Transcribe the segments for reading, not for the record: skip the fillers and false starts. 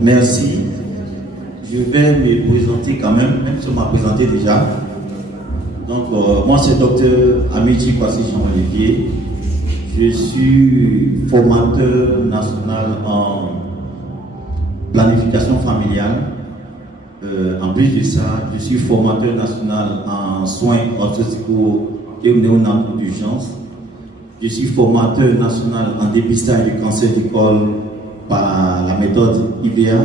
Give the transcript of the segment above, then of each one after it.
merci. Je vais me présenter quand même si on m'a présenté déjà. Donc, moi, c'est Dr Amici Kwasi Jean-Olivier. Je suis formateur national en planification familiale. En plus de ça, je suis formateur national en soins orthopédiques et néonataux d'urgence. Je suis formateur national en dépistage du cancer du col par la méthode IVA.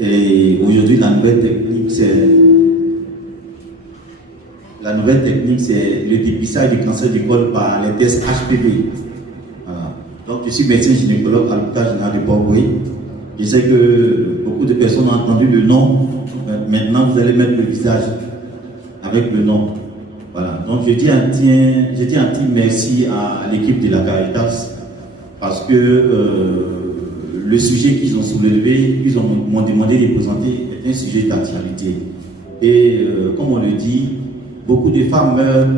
Et aujourd'hui, la nouvelle technique, c'est le dépistage du cancer du col par les tests HPV. Voilà. Donc, je suis médecin gynécologue à l'hôpital général de Port-Bouilly. Je sais que beaucoup de personnes ont entendu le nom. Maintenant, vous allez mettre le visage avec le nom. Voilà. Donc, je dis un petit merci à l'équipe de la Caritas parce que le sujet qu'ils ont soulevé, ils m'ont demandé de présenter, est un sujet d'actualité. Et comme on le dit, beaucoup de femmes meurent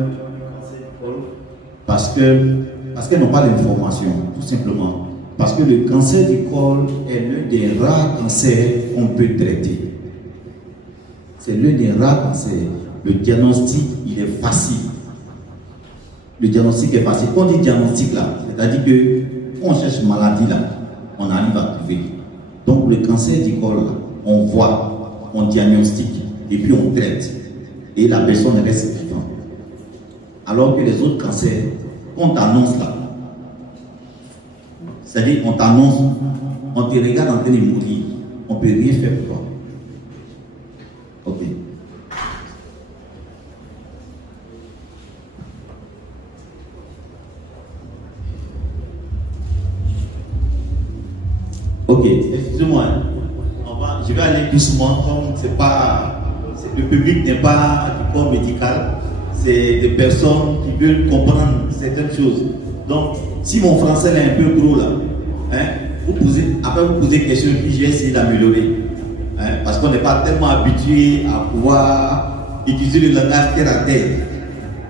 parce qu'elles n'ont pas l'information, tout simplement. Parce que le cancer du col est l'un des rares cancers qu'on peut traiter. C'est l'un des rares cancers. Le diagnostic, il est facile. Le diagnostic est facile. Quand on dit diagnostic là, c'est-à-dire que quand on cherche maladie là, on arrive à trouver. Donc le cancer du col, là, on voit, on diagnostique et puis on traite. Et la personne reste vivante. Alors que les autres cancers, on t'annonce là, c'est-à-dire on t'annonce, on te regarde en train de mourir, on ne peut rien faire pour toi. Ok. Ok, excusez-moi, je vais aller doucement, comme le public n'est pas du corps médical, c'est des personnes qui veulent comprendre certaines choses. Donc, si mon français est un peu gros là, après vous posez des questions, puis je vais essayer d'améliorer. Parce qu'on n'est pas tellement habitué à pouvoir utiliser le langage terre à terre.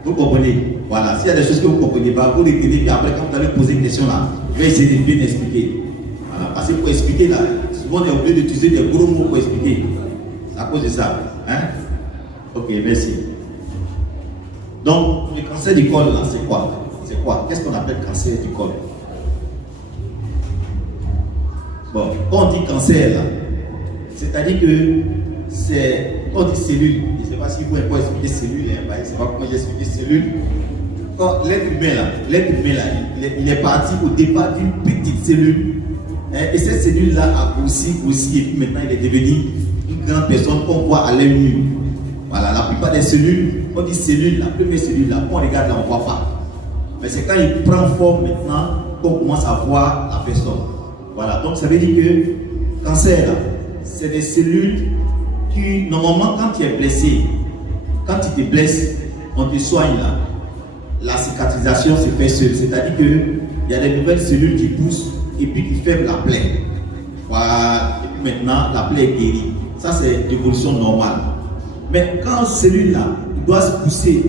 Vous comprenez? Voilà, s'il y a des choses que vous ne comprenez pas, vous retenez, puis après, quand vous allez poser des questions là, je vais essayer de bien expliquer. Voilà, parce que pour expliquer là, souvent on est obligé d'utiliser des gros mots pour expliquer. C'est à cause de ça. Ok, merci. Donc, le cancer du col là, c'est quoi? C'est quoi? Qu'est-ce qu'on appelle cancer du col? Bon, quand on dit cancer là, c'est-à-dire que quand on dit cellule, je ne sais pas si vous pouvez expliquer cellule, je ne sais pas comment j'explique cellule. Quand l'être humain là, il est parti au départ d'une petite cellule. Et cette cellule-là a grossi, et puis maintenant il est devenu une grande personne qu'on voit à l'œil nu. Voilà, la plupart des cellules, on dit cellule, la première cellule là, quand on regarde là, on ne voit pas. Mais c'est quand il prend forme maintenant qu'on commence à voir la personne. Voilà, donc ça veut dire que cancer là, c'est des cellules qui, normalement, quand tu es blessé, quand tu te blesses, on te soigne là. La cicatrisation se fait seule, c'est-à-dire qu'il y a des nouvelles cellules qui poussent et puis qui ferment la plaie. Voilà, et puis maintenant la plaie est guérie. Ça, c'est l'évolution normale. Mais quand celui-là, il doit se pousser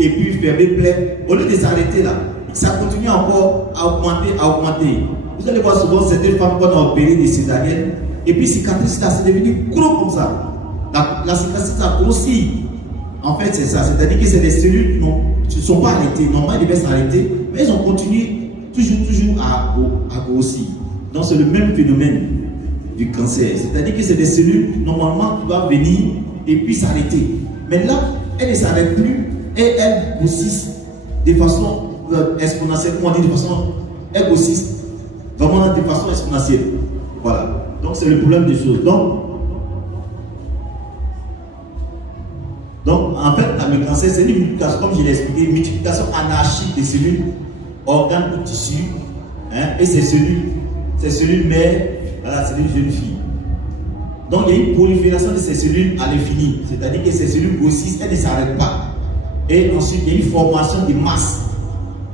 et puis fermer la plaie, au lieu de s'arrêter là, ça continue encore à augmenter. Vous allez voir souvent certaines femmes qu'on a opéré des césariennes et puis cicatrice là, c'est devenu gros comme ça. La cicatrice a grossi. En fait, c'est ça. C'est-à-dire que c'est des cellules qui ne sont pas arrêtées. Normalement, elles devaient s'arrêter, mais elles ont continué toujours à grossir. Donc, c'est le même phénomène du cancer. C'est-à-dire que c'est des cellules, normalement, qui doivent venir et puis s'arrêter. Mais là, elles ne s'arrêtent plus et elles grossissent de façon exponentielle. Comment on dit de façon, elles grossissent vraiment de façon exponentielle. Voilà. Donc, c'est le problème des choses. Donc, en fait, le cancer, c'est une multiplication, comme je l'ai expliqué, une multiplication anarchique des cellules, organes ou tissus. Et ces cellules mères, voilà, c'est une jeune fille. Donc, il y a une prolifération de ces cellules à l'infini. C'est-à-dire que ces cellules grossissent, elles ne s'arrêtent pas. Et ensuite, il y a une formation de masse.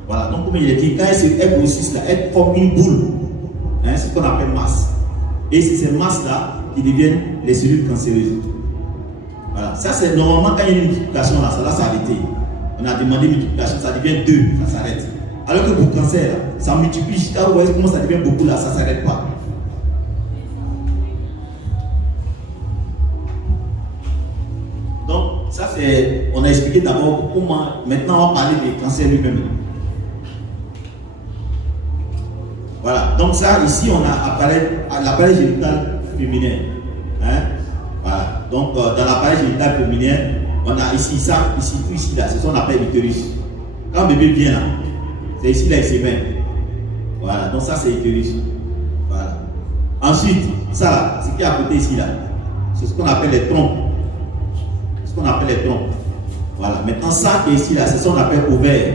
Voilà, donc comme il a dit, quand elles grossissent, là, elles forment une boule. C'est ce qu'on appelle masse. Et c'est ces masses-là qui deviennent les cellules cancéreuses. Voilà, ça c'est normalement quand il y a une multiplication là, ça va s'arrêter. On a demandé une multiplication, ça devient 2, ça s'arrête. Alors que pour le cancer, là, ça multiplie jusqu'à où comment ça devient beaucoup là, ça ne s'arrête pas. on a expliqué d'abord comment. Maintenant, on va parler des cancers lui-même. Voilà. Donc ça, ici, on a l'appareil génital féminin. Hein? Voilà. Donc, dans l'appareil génital féminin, on a ici ça, ici, tout ici, là. C'est ce qu'on appelle l'utérus. Quand le bébé vient là, c'est ici, là, il se met. Voilà. Donc ça, c'est l'utérus. Voilà. Ensuite, ça là, ce qui est à côté ici, là, c'est ce qu'on appelle les trompes. Ce qu'on appelle les trompes. Voilà. Maintenant, ça qui est ici, là, c'est ce qu'on appelle ovaire.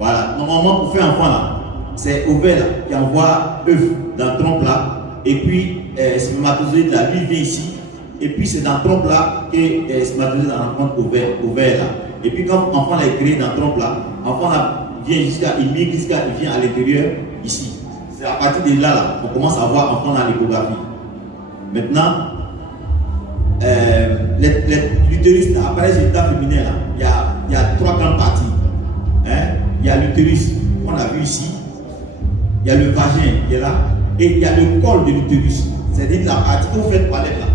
Voilà. Normalement, pour faire enfant, là, c'est ovaire là, qui envoie œuf dans la trompe là, et puis spermatozoïde là, lui vient ici, et puis c'est dans la trompe là que spermatozoïde rencontre ovaire là. Et puis quand l'enfant est créé dans la trompe là, l'enfant là vient il vient à l'intérieur ici. C'est à partir de là, on commence à voir l'enfant dans l'échographie. Maintenant, l'utérus, l'appareil génital féminin là, il y a trois grandes parties. Hein? Il y a l'utérus qu'on a vu ici. Il y a le vagin qui est là, et il y a le col de l'utérus. C'est-à-dire la partie que vous faites toilette là.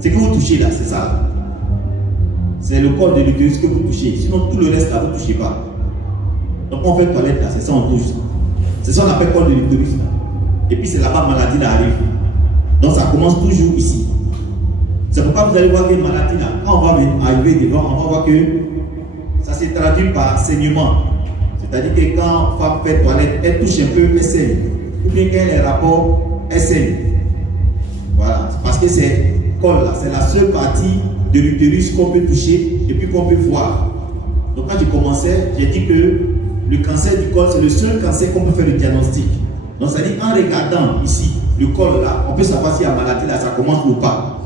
C'est que vous touchez là, c'est ça là. C'est le col de l'utérus que vous touchez. Sinon tout le reste là, vous ne touchez pas. Donc on fait toilette là, c'est ça on touche. C'est ça on appelle col de l'utérus là. Et puis c'est là-bas maladie là arrive. Donc ça commence toujours ici. C'est pourquoi vous allez voir que maladie là, quand on va arriver devant, on va voir que ça se traduit par saignement. C'est-à-dire que quand une femme fait toilette, elle touche un peu, elle saigne. Ou bien quand elle a les rapports, elle saigne. Voilà. Parce que c'est col là, c'est la seule partie de l'utérus qu'on peut toucher et puis qu'on peut voir. Donc quand j'ai commencé, j'ai dit que le cancer du col, c'est le seul cancer qu'on peut faire le diagnostic. Donc c'est-à-dire en regardant ici, le col là, on peut savoir si la maladie là, ça commence ou pas.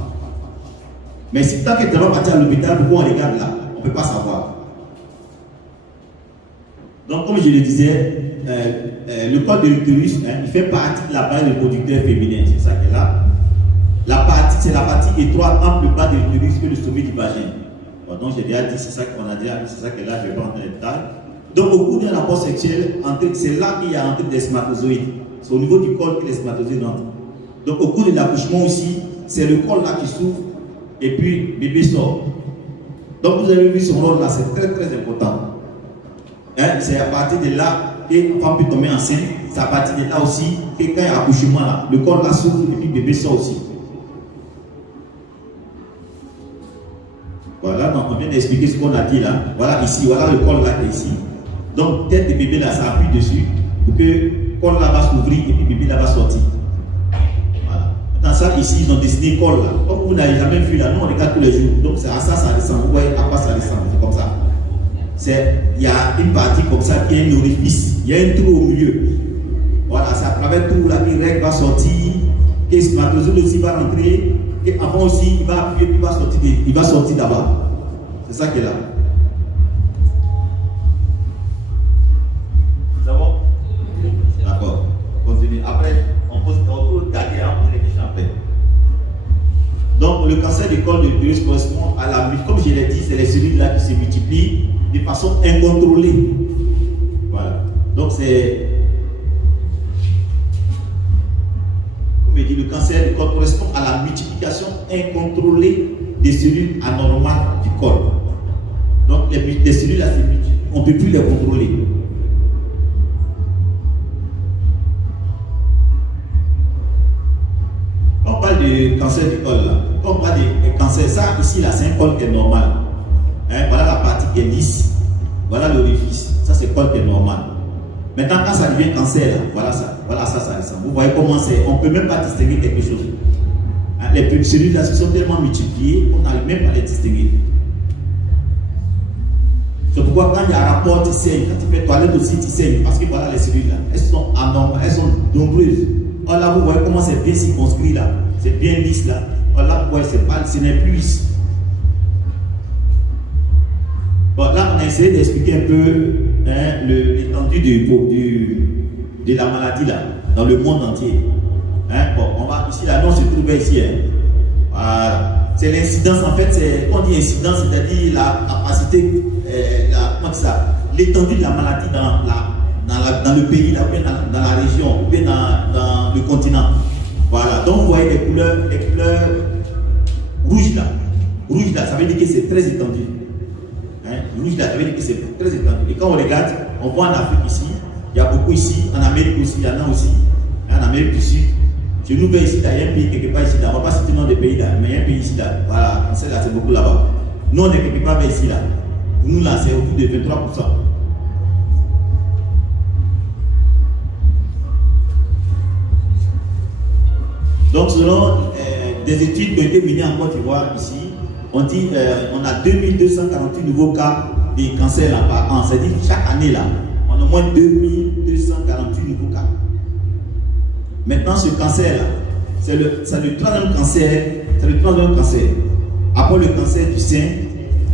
Mais si tant qu'elle va partir à l'hôpital, pourquoi on regarde là, on ne peut pas savoir. Donc, comme je le disais, le col de l'utérus, il fait partie de l'appareil reproducteur féminin. C'est ça qui est là. C'est la partie étroite entre le bas de l'utérus et le sommet du vagin. Bon, donc, j'ai déjà dit, c'est ça qu'on a dit, c'est ça qui est là, je vais pas entrer dans les détails. Donc, au cours d'un rapport sexuel, c'est là qu'il y a entrée des spermatozoïdes. C'est au niveau du col que les spermatozoïdes entrent. Donc, au cours de l'accouchement aussi, c'est le col là qui s'ouvre et puis bébé sort. Donc, vous avez vu son rôle là, c'est très très important. C'est à partir de là que la femme peut tomber enceinte. C'est à partir de là aussi que quand il y a accouchement là, le corps là s'ouvre et puis le bébé sort aussi. Voilà, donc on vient d'expliquer ce qu'on a dit là. Voilà ici, voilà le corps là qui est ici. Donc tête de bébé là, ça appuie dessus pour que le corps là va s'ouvrir et puis le bébé là va sortir. Voilà. Dans ça ici, ils ont dessiné le corps là. Comme vous n'avez jamais vu là, nous on regarde tous les jours. Donc c'est à ça, ça descend. Vous voyez à quoi ça descend, c'est comme ça. Il y a une partie comme ça qui est un orifice, il y a un trou au milieu. Voilà, c'est à travers tout là que règle va sortir, que le spermatozoïde aussi va rentrer, et avant aussi il va appuyer, il va sortir d'abord. C'est ça qui est là. C'est bon? D'accord. Continue. Après, on peut regarder, on pose les questions après. Donc le cancer du col de l'utérus correspond à la, comme je l'ai dit, c'est les cellules là qui se multiplient de façon incontrôlée. Voilà. Donc c'est, comme je dis, le cancer du col correspond à la multiplication incontrôlée des cellules anormales du col. Donc les cellules là se multiplient, on ne peut plus les contrôler. Quand on parle du cancer du col là, quand on parle de cancer, ça ici là c'est un col qui est normal. Voilà la partie qui est lisse, voilà l'orifice, ça c'est le col qui est normal. Maintenant quand ça devient cancer là, voilà ça descend. Vous voyez comment c'est, on ne peut même pas distinguer quelque chose. Les cellules là se sont tellement multipliées qu'on n'arrive même pas à les distinguer. C'est pourquoi quand il y a un rapport, tu saignes, quand tu fais toilette aussi, tu saignes, parce que voilà les cellules là, elles sont anormales, elles sont nombreuses. Oh là vous voyez comment c'est bien circonscrit là, c'est bien lisse là. Oh là vous voyez, ce n'est plus lisse. Bon, là, on a essayé d'expliquer un peu l'étendue de la maladie là, dans le monde entier. Bon, on va ici, l'annonce se trouve ici. Voilà. C'est l'incidence, en fait, quand on dit incidence, c'est-à-dire la capacité, comment ça, l'étendue de la maladie dans le pays, là, ou bien dans la région, ou bien dans le continent. Voilà. Donc, vous voyez les couleurs rouges là. rouge là, ça veut dire que c'est très étendu. Hein? Rouge là, ça veut dire que c'est très étendu. Et quand on regarde, on voit en Afrique ici, il y a beaucoup ici, en Amérique aussi, il y en a aussi. En Amérique du Sud, je nous vais ici, là, il y a un pays quelque part ici, là. On ne va pas citer le nom des pays là, mais il y a un pays ici, là. Voilà, on sait là, c'est beaucoup là-bas. Nous, on est quelque part ici, là. Pour nous, là, c'est autour de 23%. Donc, selon des études qui ont été menées en Côte d'Ivoire ici, on dit on a 2248 nouveaux cas de cancer là, par an. C'est-à-dire chaque année là, on a au moins 2248 nouveaux cas. Maintenant, ce cancer là, c'est le troisième cancer. C'est le troisième cancer. Après le cancer du sein,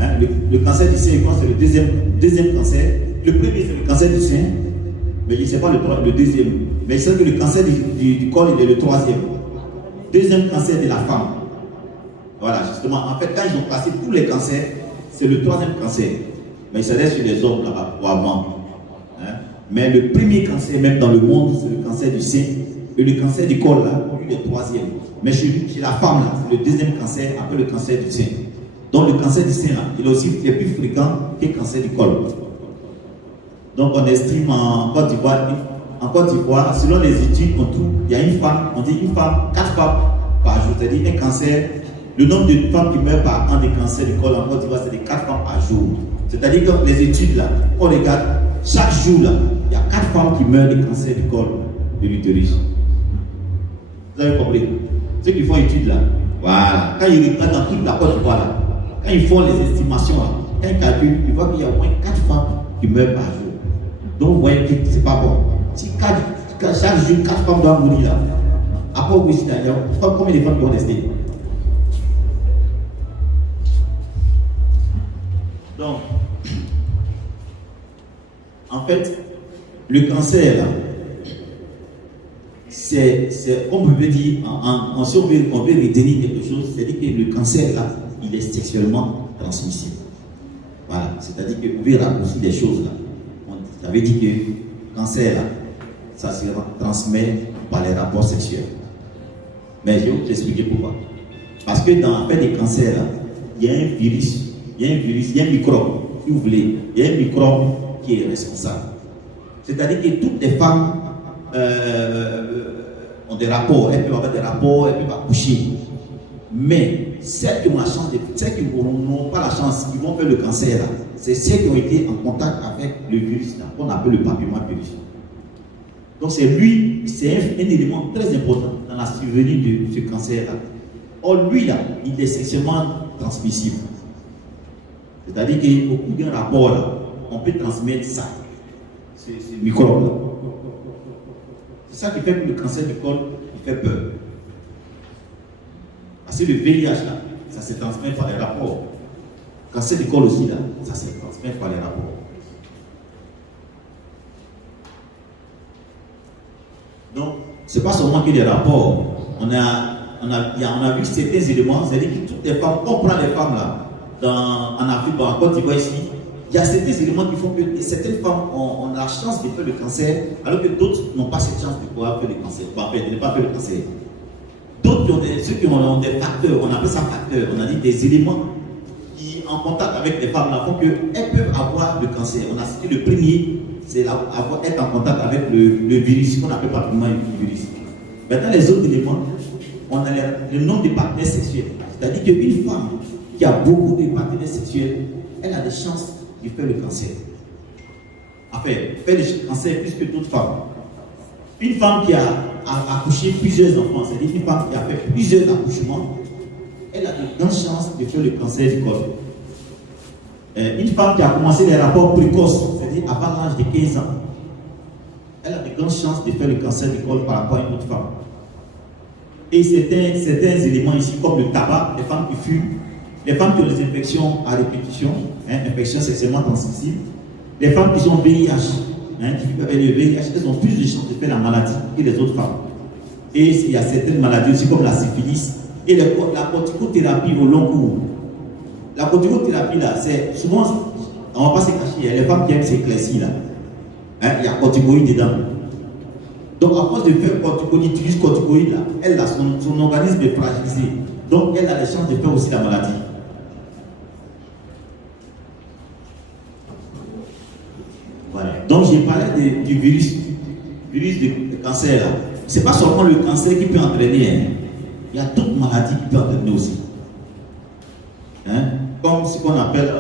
hein, le cancer du sein, c'est le deuxième cancer. Le premier, c'est le cancer du sein, mais je ne sais pas le deuxième. Mais c'est que le cancer du col, il est le troisième. Deuxième cancer de la femme. Voilà, justement, en fait, quand ils ont classé tous les cancers, c'est le troisième cancer. Mais ça reste sur les hommes là-bas, ou avant. Hein? Mais le premier cancer, même dans le monde, c'est le cancer du sein. Et le cancer du col, là, lui, le troisième. Mais chez la femme, là, c'est le deuxième cancer, après le cancer du sein. Donc, le cancer du sein, là, il est plus fréquent que le cancer du col. Donc, on estime en Côte d'Ivoire, selon les études, il y a une femme, on dit une femme, 4 femmes par jour, c'est-à-dire un cancer. Le nombre de femmes qui meurent par an de cancer du col en Côte d'Ivoire, c'est de 4 femmes par jour. C'est-à-dire que les études, là, on regarde, chaque jour, là, il y a 4 femmes qui meurent de cancer du col de l'utérus. Vous avez compris? Ceux qui font études, là, voilà. Quand ils regardent dans toute la Côte d'Ivoire, là, quand ils font les estimations, là, quand ils calculent, ils voient qu'il y a au moins 4 femmes qui meurent par jour. Donc, vous voyez que ce n'est pas bon. Si chaque jour, 4 femmes doivent mourir là, après au ici, il y a combien de femmes qui vont rester? Donc, en fait, le cancer là, c'est comme on peut dire, si on veut retenir quelque chose, c'est-à-dire que le cancer là, il est sexuellement transmissible. Voilà, c'est-à-dire que vous pouvez raccourcir des choses là. Ça veut dire que le cancer là, ça se transmet par les rapports sexuels. Mais je vais vous expliquer pourquoi. Parce que dans l'affaire des cancers, il y a un virus, il y a un microbe, si vous voulez, il y a un microbe qui est responsable. C'est-à-dire que toutes les femmes ont des rapports, elles peuvent avoir des rapports, elles peuvent accoucher. Mais celles qui ont la chance, celles qui n'ont pas la chance, qui vont faire le cancer, c'est celles qui ont été en contact avec le virus, qu'on appelle le papillomavirus. Donc c'est un élément très important dans la survenue de ce cancer-là. Or lui là, il est sexuellement transmissible. C'est-à-dire qu'au bout d'un rapport là, on peut transmettre ça, ce microbe-là. C'est ça qui fait que le cancer du col, il fait peur. Parce que le VIH là, ça se transmet par les rapports. Le cancer du col aussi là, ça se transmet par les rapports. Donc, ce n'est pas seulement que des rapports. On a vu certains éléments, c'est-à-dire que toutes les femmes, on prend les femmes là, en Afrique, en Côte d'Ivoire ici, il y a certains éléments qui font que certaines femmes ont la chance de faire le cancer, alors que d'autres n'ont pas cette chance de pouvoir faire le cancer, de ne pas faire le cancer. D'autres, ceux qui ont des facteurs, on appelle ça facteurs, on a dit des éléments qui, en contact avec les femmes là, font qu'elles peuvent avoir le cancer. On a cité le premier, c'est être en contact avec le virus, qu'on appelle papillomavirus. Maintenant, les autres éléments, on a le nombre de partenaires sexuels. C'est-à-dire qu'une femme qui a beaucoup de partenaires sexuels, elle a des chances de faire le cancer. Enfin, faire le cancer plus que d'autres femmes. Une femme qui a accouché plusieurs enfants, c'est-à-dire une femme qui a fait plusieurs accouchements, elle a de grandes chances de faire le cancer du col. Une femme qui a commencé les rapports précoces, c'est-à-dire avant l'âge de 15 ans, elle a de grandes chances de faire le cancer du col par rapport à une autre femme. Et certains éléments ici, comme le tabac, les femmes qui fument, les femmes qui ont des infections à répétition, infections sexuellement transmissibles, les femmes qui sont VIH, qui peuvent avoir le VIH, elles ont plus de chances de faire la maladie que les autres femmes. Et il y a certaines maladies aussi comme la syphilis et la corticothérapie au long cours. La corticothérapie là, c'est souvent, on ne va pas se cacher, les femmes qui aiment s'éclaircir là. Il y a corticoïdes dedans. Donc à cause de faire corticoïdes, utilise corticoïdes là, elle a son organisme est fragilisé. Donc elle a les chances de faire aussi la maladie. Donc j'ai parlé du virus du cancer là. Ce n'est pas seulement le cancer qui peut entraîner, hein. Il y a d'autres maladies qui peuvent entraîner aussi. Hein? Comme ce qu'on appelle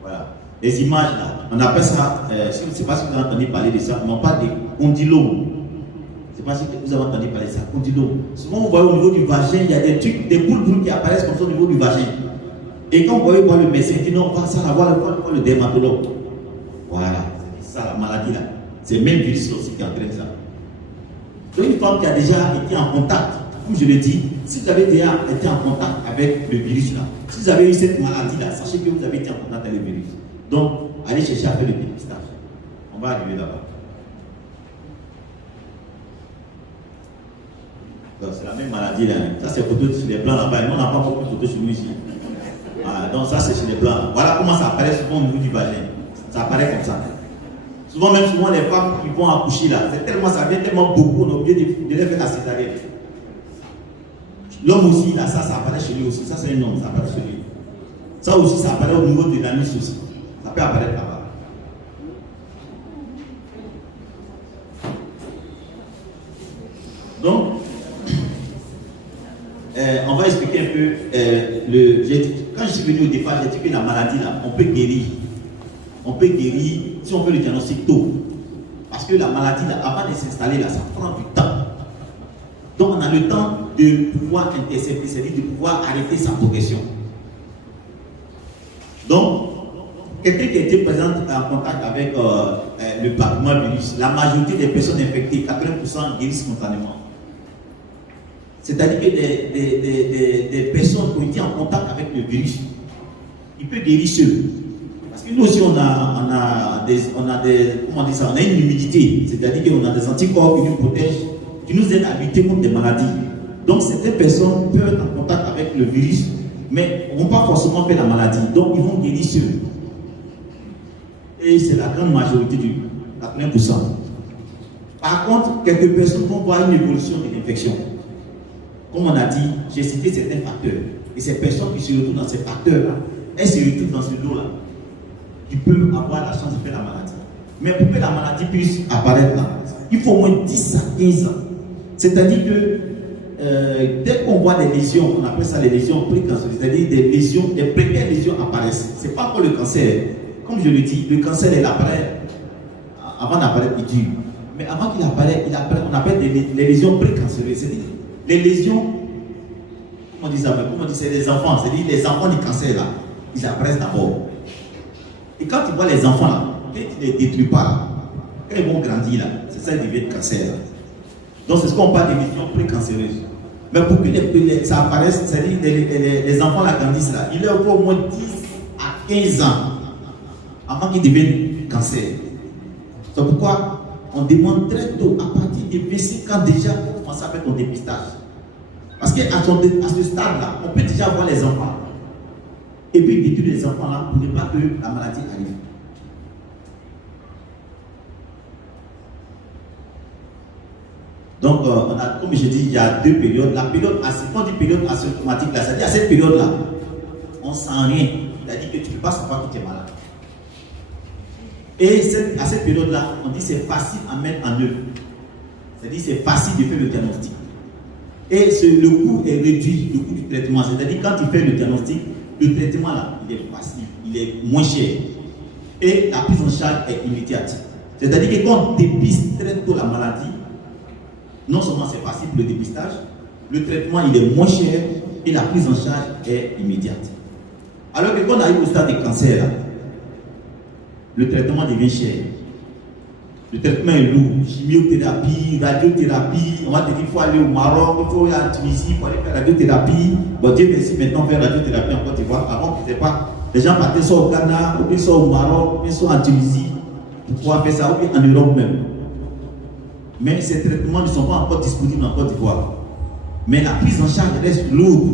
voilà, les images là. On appelle ça, je ne sais pas si vous avez entendu parler de ça, mais on parle des condylomes. Je ne sais pas si vous avez entendu parler de ça, condylomes. Souvent vous voyez au niveau du vagin, il y a des trucs, des boules qui apparaissent comme ça au niveau du vagin. Et quand vous voyez voir le médecin, il dit non, pas ça, là, voir le dermatologue. Voilà, c'est ça la maladie là. C'est le même virus aussi qui entraîne ça. Donc une femme qui a déjà été en contact, comme je l'ai dit, si vous avez déjà été en contact avec le virus là, si vous avez eu cette maladie là, sachez que vous avez été en contact avec le virus. Donc, allez chercher à faire le dépistage. On va arriver là-bas. C'est la même maladie là. Ça c'est photo sur les blancs là-bas. On n'a pas beaucoup de photos sur nous ici. Voilà, donc ça c'est sur les blancs. Voilà comment ça apparaît souvent au niveau du vagin. Ça apparaît comme ça. Souvent les femmes qui vont accoucher là, c'est tellement, ça vient tellement beaucoup, on est obligé de les faire la césarienne. L'homme aussi, là, ça apparaît chez lui aussi. Ça c'est un homme, ça apparaît chez lui. Ça aussi, ça apparaît au niveau de l'anus aussi. Ça peut apparaître là-bas. Donc, on va expliquer un peu. Quand je suis venu au départ, j'ai dit que la maladie là, on peut guérir. On peut guérir si on fait le diagnostic tôt. Parce que la maladie, là, avant de s'installer, là, ça prend du temps. Donc on a le temps de pouvoir intercepter, c'est-à-dire de pouvoir arrêter sa progression. Donc, quelqu'un qui a été présent en contact avec le papillomavirus, la majorité des personnes infectées, 80% guérissent spontanément. C'est-à-dire que des personnes qui ont été en contact avec le virus, ils peuvent guérir seuls. Parce que nous aussi, on a une immunité, c'est-à-dire qu'on a des anticorps qui nous protègent, qui nous aident à lutter contre des maladies. Donc, certaines personnes peuvent être en contact avec le virus, mais ne vont pas forcément faire la maladie. Donc, ils vont guérir seuls. Et c'est la grande majorité du 80%. Par contre, quelques personnes vont voir une évolution de l'infection. Comme on a dit, j'ai cité certains facteurs. Et ces personnes qui se retrouvent dans ces facteurs-là, elles se retrouvent dans ce lot-là, qui peuvent avoir la chance de faire la maladie. Mais pour que la maladie puisse apparaître là, il faut au moins 10 à 15 ans. C'est-à-dire que dès qu'on voit des lésions, on appelle ça les lésions précancéreuses, c'est-à-dire des lésions, des précaires lésions apparaissent. Ce n'est pas pour le cancer. Comme je le dis, le cancer, il apparaît, avant d'apparaître, il dure. Mais avant qu'il apparaisse, on appelle les lésions précancéreuses. C'est-à-dire les lésions, comment on dit ça? Comment on dit, c'est les enfants, c'est-à-dire les enfants du cancer là, ils apparaissent d'abord. Et quand tu vois les enfants là, quand tu ne les détruis pas là, quand ils vont grandir là, c'est ça qui devient le cancer là. Donc c'est ce qu'on parle de lésions précancéreuses. Mais pour que ça apparaisse, c'est-à-dire les enfants là grandissent là, il leur faut au moins 10 à 15 ans avant qu'ils deviennent cancer. C'est pourquoi on demande très tôt, à partir de 25 ans déjà, pour commencer à faire ton dépistage. Parce qu'à ce stade-là, on peut déjà voir les enfants. Et puis détruire les enfants là pour ne pas que la maladie arrive. Donc, comme je dis, il y a deux périodes. La période, quand on dit période asymptomatique, là, c'est-à-dire à cette période-là, on ne sent rien. C'est-à-dire que tu ne peux pas savoir que tu es malade. Et à cette période-là, on dit que c'est facile à mettre en œuvre. C'est-à-dire que c'est facile de faire le diagnostic. Et le coût est réduit, le coût du traitement. C'est-à-dire quand tu fais le diagnostic, le traitement là, il est facile, il est moins cher. Et la prise en charge est immédiate. C'est-à-dire que quand on dépiste très tôt la maladie, non seulement c'est facile pour le dépistage, le traitement il est moins cher et la prise en charge est immédiate. Alors que quand on arrive au stade de cancer, là, le traitement devient cher. Le traitement est lourd. Chimiothérapie, radiothérapie. On va te dire qu'il faut aller au Maroc, il faut aller en Tunisie pour aller faire la radiothérapie. Bon, Dieu merci, maintenant on fait la radiothérapie en Côte d'Ivoire. Avant, c'était pas. Les gens partaient soit au Ghana, ou bien soit au Maroc, ou bien soit en Tunisie pour pouvoir faire ça, ou bien en Europe même. Mais ces traitements ne sont pas encore disponibles en Côte d'Ivoire. Mais la prise en charge reste lourde.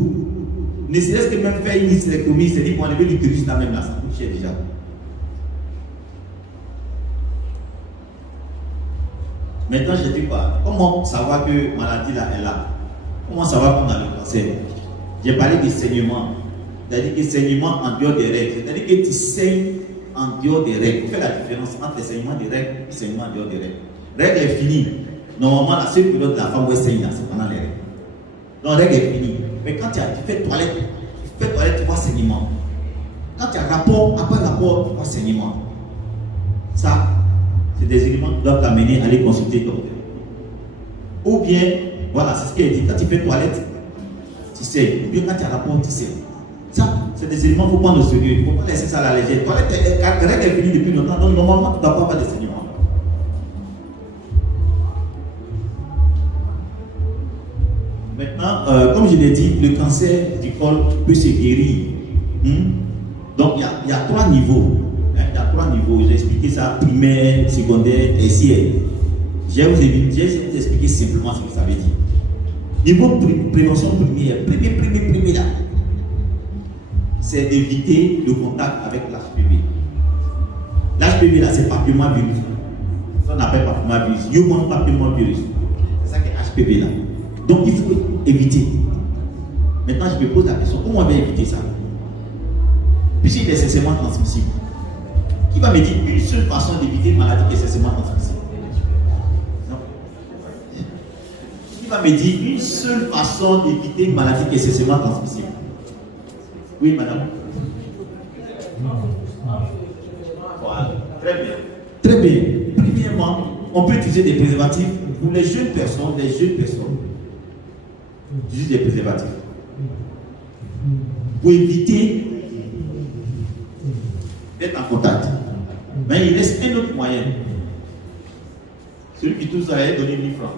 Ne serait-ce que même faire une hystérectomie, c'est-à-dire pour enlever l'utérus là même là, ça coûte cher déjà. Maintenant, je dis quoi? Comment savoir que la maladie là est là? Comment savoir qu'on a le cancer? J'ai parlé des saignements. c'est-à-dire que saignement en dehors des règles. C'est-à-dire que tu saignes en dehors des règles. Il faut faire la différence entre les saignements des règles et les saignements en dehors des règles. Règle est finie. Normalement, la seule période de la femme où elle saigne, c'est pendant les règles. Donc, règle est finie. Mais quand tu fais toilette, tu vois saignement. Quand tu as rapport, après rapport, tu vois saignement. Ça, c'est des éléments qui doivent t'amener à aller consulter le docteur. Ou bien, voilà, c'est ce qu'elle dit. Quand tu fais toilette, tu sais. Ou bien quand tu as rapport, tu sais. Ça, c'est des éléments qu'il faut prendre au sérieux. Il ne faut pas laisser ça à la légère. Toilette, la règle est finie depuis longtemps. Donc, normalement, tu ne dois pas avoir de saignement. Maintenant, comme je l'ai dit, le cancer du col peut se guérir. Donc, il y a 3 niveaux. Il y a 3 niveaux. J'ai expliqué ça, primaire, secondaire, tertiaire. Je vais vous expliquer simplement ce que ça veut dire. Niveau prévention première, premier là, c'est d'éviter le contact avec l'HPV. L'HPV là, c'est papillomavirus. Ça on appelle papillomavirus. Human papillomavirus. C'est ça qui est HPV là. Donc il faut éviter. Maintenant, je me pose la question, comment on va éviter ça? Puisqu'il est essentiellement transmissible. Qui va me dire une seule façon d'éviter une maladie qui est essentiellement transmissible? Non. Qui va me dire une seule façon d'éviter une maladie qui est essentiellement transmissible? Oui, madame. Voilà. Très bien. Très bien. Premièrement, on peut utiliser des préservatifs pour les jeunes personnes. Juste des préservatifs. Pour éviter d'être en contact. Mais il reste un autre moyen. Celui qui tout ça est donné 1000 francs.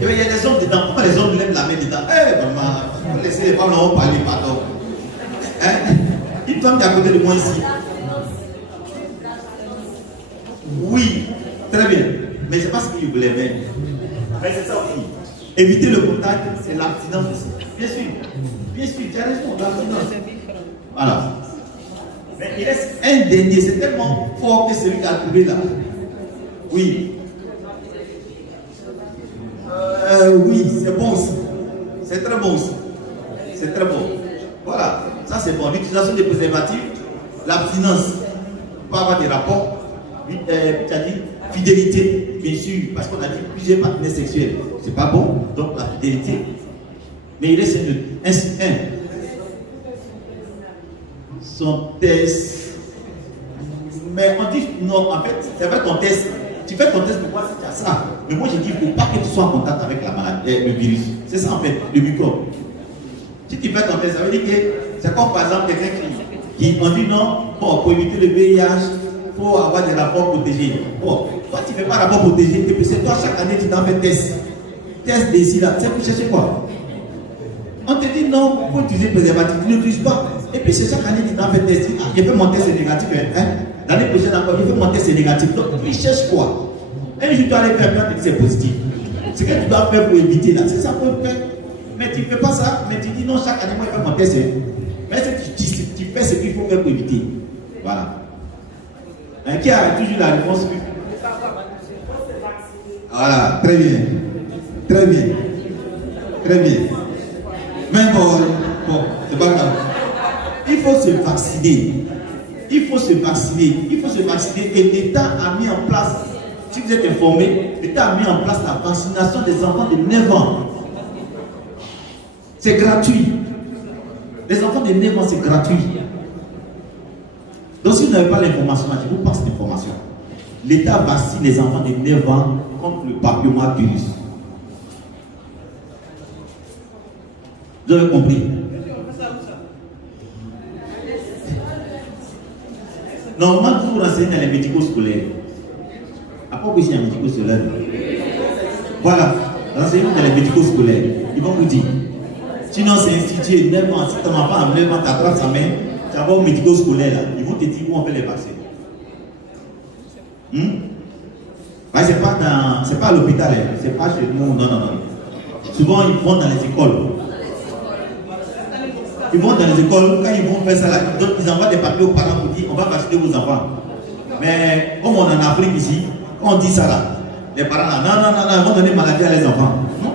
Il y a des hommes dedans. Pourquoi les hommes lèvent la main dedans? Maman, laissez les femmes là-haut parler, pardon. Une femme qui est à côté de moi ici. Oui, très bien. Mais je ne sais pas ce qu'il voulait faire. Mais c'est ça aussi. Éviter le contact, c'est l'abstinence aussi. Bien sûr, tu as raison, l'abstinence. Voilà. Mais il reste un dernier, c'est tellement fort que celui qui a trouvé là. Oui. Oui, c'est bon aussi. C'est très bon aussi. C'est très bon. Voilà, ça c'est bon. L'utilisation des préservatifs, l'abstinence, pour avoir des rapports. Tu as dit fidélité, bien sûr, parce qu'on a dit plusieurs partenaires sexuels. C'est pas bon, donc la fidélité. Mais il reste un. Son test. Mais on dit non, en fait, c'est vrai ton test. Tu fais ton test pour voir si tu as ça. Mais moi je dis, il ne faut pas que tu sois en contact avec la maladie, le virus. C'est ça en fait, le microbe. Si tu fais ton test, ça veut dire que c'est comme par exemple quelqu'un qui on dit non, bon, pour éviter le VIH, il faut avoir des rapports protégés. Bon, toi tu ne fais pas rapport protégé, et puis c'est toi chaque année tu t'en fais test. Test d'ici là, tu sais pour chercher quoi? On te dit non, il faut utiliser le préservatif, tu n'utilises pas. Et puis c'est chaque année tu t'en fais test. Ah, j'ai fait mon test, c'est négatif. L'année prochaine encore, j'ai fait mon test, c'est négatif. Donc tu cherches quoi? Un jour tu dois aller faire plein de c'est positif. Ce que tu dois faire pour éviter là, c'est ça pour faire. Mais tu ne fais pas ça, mais tu dis non, chaque année moi je fais mon test. Mais tu fais ce qu'il faut faire pour éviter. Voilà. Qui a toujours la réponse? Voilà, très bien. Très bien. Très bien. Mais bon, c'est pas grave. Il faut se vacciner. Il faut se vacciner. Et l'État a mis en place, si vous êtes informés, l'État a mis en place la vaccination des enfants de 9 ans. C'est gratuit. Les enfants de 9 ans, c'est gratuit. Donc si vous n'avez pas l'information, je vous passe l'information. L'État vaccine les enfants de 9 ans contre le papillomavirus. Vous avez compris? Normalement, vous vous renseignez dans les médicaux scolaires. À part que c'est un médico scolaire. Voilà, renseignez-vous dans les médicaux scolaires. Ils vont vous dire. Sinon, c'est institué 9 ans. Si ton enfant a 9 ans, tu attrapes sa main, tu vas au médico scolaire là. Ils vont te dire où on fait les vaccins. C'est pas à l'hôpital, c'est pas chez nous, non. Souvent, ils vont dans les écoles. Ils vont dans les écoles, quand ils vont faire ça, là, ils envoient des papiers aux parents pour dire on va vacciner vos enfants. Mais comme on est en Afrique ici, quand on dit ça là, les parents là, non, ils vont donner maladie à les enfants. Non.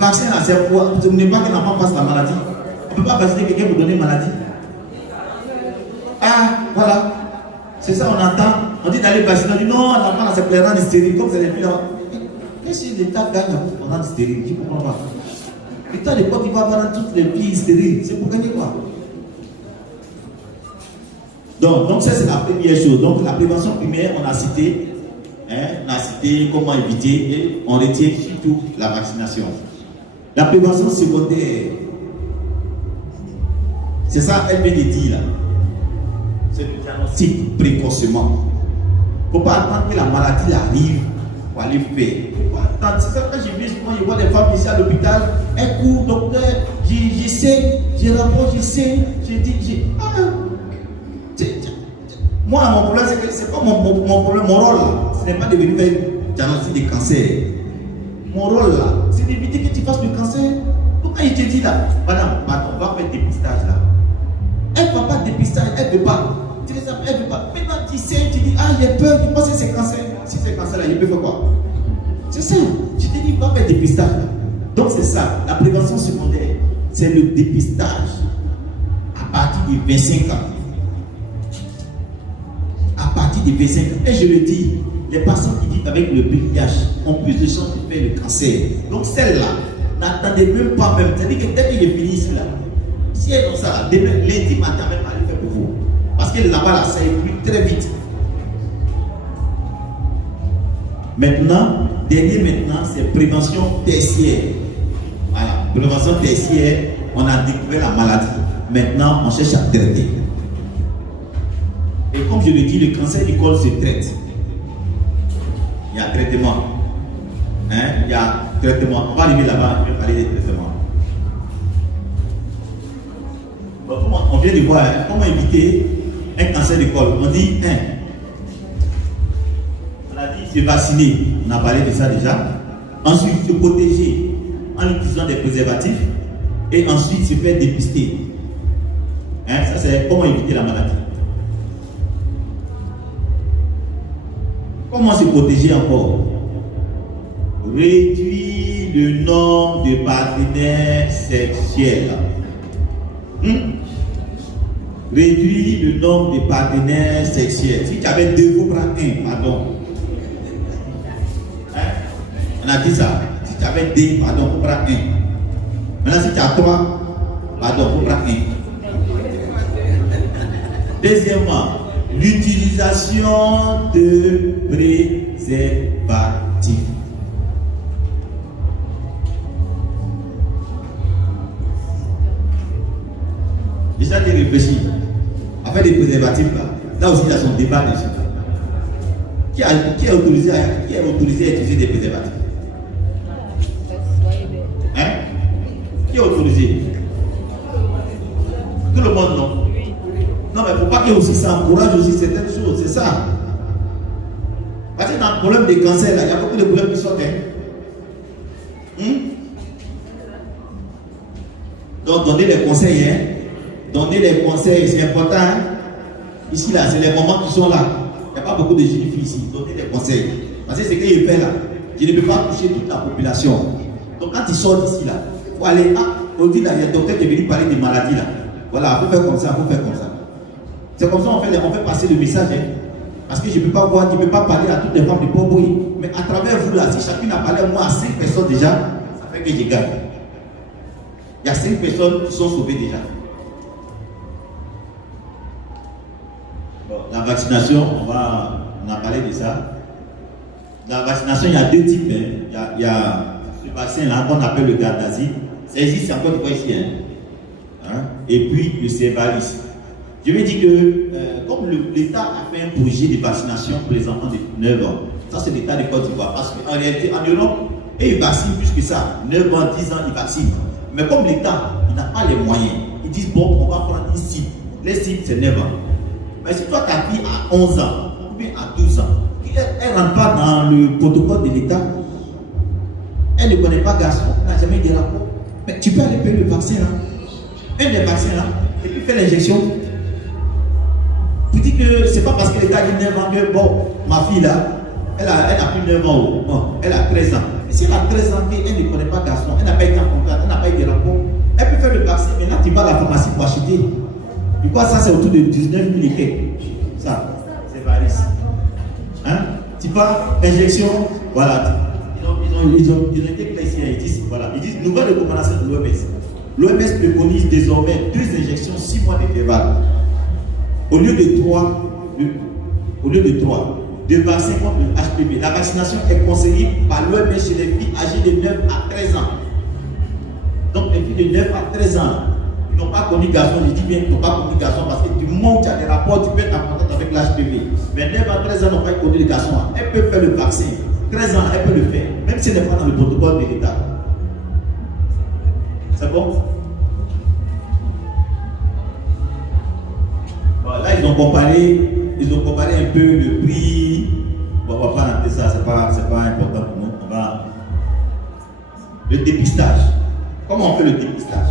vaccin, c'est pour ne pas que l'enfant passe la maladie. On ne peut pas vacciner quelqu'un pour donner maladie. Ah, voilà. C'est ça, on entend. On dit d'aller vacciner. On dit non, l'enfant, c'est plein d'hystérie. Comme c'est les filles là. Qu'est-ce que l'État gagne pendant l'hystérie? Je ne comprends pas. L'État, l'époque, il va avoir dans toutes les filles hystériques. C'est pour gagner quoi? Donc ça, c'est la première chose. Donc, la prévention primaire, on a cité comment éviter et on retient surtout la vaccination. La prévention secondaire, c'est ça, elle vient de dire là. C'est le diagnostic précocement. Il ne faut pas attendre que la maladie arrive pour aller faire. C'est ça, quand je viens souvent, je vois des femmes ici à l'hôpital, elles courent, docteur, je sais, je rapporte, je sais, je dis, moi, mon problème, c'est pas mon problème, mon rôle là. Ce n'est pas de venir faire diagnostic de cancer. Mon rôle là, c'est d'éviter que tu fasses le cancer. Pourquoi il te dit là, madame, on va faire dépistage là. Elle ne va pas de dépistage, elle ne veut pas. Tu les appelles, elle ne veut pas. Maintenant, tu sais, tu dis, ah, j'ai peur, je pense que c'est cancer. Si c'est cancer là, il peut faire quoi? C'est ça. Je te dis, va faire dépistage là. Donc, c'est ça. La prévention secondaire, c'est le dépistage à partir de 25 ans. À partir de 25 ans. Et je le dis, les patients qui vivent avec le VIH ont plus de chances de faire le cancer. Donc, celle-là, n'attendez même pas même. C'est-à-dire que dès que je finis ici là, si elle est comme ça, demain, lundi matin, même pas le faire pour vous. Parce que là-bas, là, ça évolue très vite. Maintenant, c'est prévention tertiaire. Voilà, prévention tertiaire, on a découvert la maladie. Maintenant, on cherche à traiter. Et comme je le dis, le cancer du col se traite. Il y a traitement. Il y a traitement. On va arriver là-bas, je vais parler des traitements. On vient de voir comment éviter un cancer du col. On dit on a dit se vacciner, on a parlé de ça déjà. Ensuite, se protéger en utilisant des préservatifs. Et ensuite, se faire dépister. Ça, c'est comment éviter la maladie. Comment se protéger encore? Réduire le nombre de partenaires sexuels. Réduire le nombre de partenaires sexuels. Si tu avais deux, il faut prendre un, pardon. On a dit ça. Si tu avais deux, pardon, il faut prendre un. Maintenant, si tu as trois, pardon, il faut prendre un. Deuxièmement, l'utilisation de préservatifs. Déjà, j'ai réfléchi. Avec des préservatifs là aussi, il y a son débat dessus. Qui est autorisé à utiliser des préservatifs? Qui est autorisé? Tout le monde, non? Non, mais il ne faut pas que aussi ça encourage aussi certaines choses, c'est ça. Parce que dans le problème des cancers, là, il y a beaucoup de problèmes qui sortent. Donc, donner les conseils, donner les conseils, c'est important. Ici, là, c'est les moments qui sont là. Il n'y a pas beaucoup de jeunes filles ici. Donner des conseils. Parce que c'est ce que je fais là. Je ne peux pas toucher toute la population. Donc, quand ils sortent d'ici, là, il faut aller. On dit là, il y a un docteur qui est venu parler des maladies là. Voilà, il faut faire comme ça, il faut faire comme ça. C'est comme ça on fait passer le message. Parce que je ne peux pas voir, je ne peux pas parler à toutes les femmes de Port-Bouilly. Mais à travers vous là, si chacune a parlé moi à 5 personnes déjà, ça fait que je gagne. Il y a 5 personnes qui sont sauvées déjà. Bon, la vaccination, on a parlé de ça. La vaccination, il y a deux types. Il y a le vaccin là qu'on appelle le Gardasil. Ça existe, c'est encore une fois ici. Et puis le Cervarix. Je vais dire que comme l'État a fait un projet de vaccination pour les enfants de 9 ans, ça c'est l'État de Côte d'Ivoire. Parce qu'en réalité, en Europe, ils vaccinent plus que ça. 9 ans, 10 ans, ils vaccinent. Mais comme l'État, il n'a pas les moyens, ils disent bon, on va prendre une cible. Les cibles, c'est 9 ans. Mais si toi, ta fille a 11 ans, ou bien à 12 ans, elle ne rentre pas dans le protocole de l'État, elle ne connaît pas garçon, elle n'a jamais eu de rapport. Mais tu peux aller payer le vaccin là. Un des vaccins là, et puis faire l'injection. Tu dis que c'est pas parce que l'État dit 9 ans que bon, ma fille là, elle a plus 9 ans, bon, elle a 13 ans. Et si elle a 13 ans, elle ne connaît pas garçon, elle n'a pas été en contact, elle n'a pas eu de rapport, elle peut faire le vaccin. Maintenant, tu vas à la pharmacie pour acheter. Du coup, ça, c'est autour de 19 000 et quelques. Ça, c'est varice. Hein? Tu vas, injection, voilà. Ils ont été placés, ils disent, voilà. Ils disent, nouvelle recommandation de l'OMS. L'OMS préconise désormais 2 injections 6 mois d'intervalle. Au lieu de 3, de vaccins contre le HPV. La vaccination est conseillée par l'OMS chez les filles âgées de 9 à 13 ans. Donc les filles de 9 à 13 ans, ils n'ont pas connu garçon, je dis bien qu'ils n'ont pas connu garçon parce que du moment où tu as des rapports, tu peux être en contact avec l'HPV. Mais 9 à 13 ans n'ont pas connu les garçons. Elles peuvent faire le vaccin. 13 ans, elles peuvent le faire, même si elle n'est pas dans le protocole de l'État. C'est bon? Bon, là, ils ont comparé un peu le prix. Bon, on ne va pas entrer ça, c'est pas important pour nous. On va. Le dépistage. Comment on fait le dépistage?